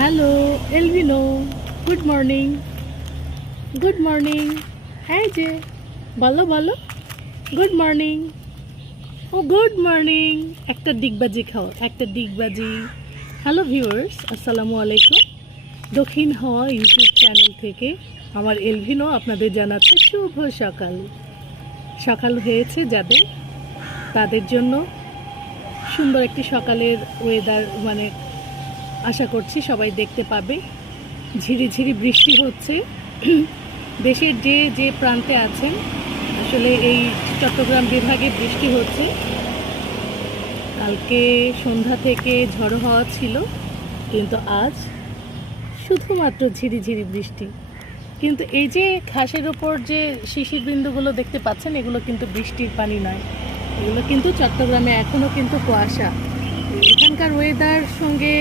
Hello Elvino, good morning. Good morning. হ্যাঁ যে বলো বলো, গুড মর্নিং। ও গুড মর্নিং। একটা ডিগবাজি খাও, একটা ডিগবাজি। হ্যালো ভিউয়ার্স, আসসালামু আলাইকুম। দক্ষিণ হাওয়া ইউটিউব চ্যানেল থেকে আমার এলভিনো আপনাদের জানাচ্ছে শুভ সকাল। সকাল হয়েছে যাদের, তাদের জন্য সুন্দর একটি সকালের ওয়েদার আশা করছি সবাই দেখতে পাবে। ঝিরিঝিরি বৃষ্টি হচ্ছে। দেশের যে যে প্রান্তে আছেন, আসলে এই চট্টগ্রাম বিভাগে বৃষ্টি হচ্ছে। কালকে সন্ধ্যা থেকে ঝড়ো হওয়া ছিল, কিন্তু আজ শুধুমাত্র ঝিরিঝিরি বৃষ্টি। কিন্তু এই যে ঘাসের ওপর যে শিশির বিন্দুগুলো দেখতে পাচ্ছেন, এগুলো কিন্তু বৃষ্টির পানি নয়, এগুলো কিন্তু চট্টগ্রামে এখনও কিন্তু কুয়াশা। এখানকার ওয়েদার সঙ্গে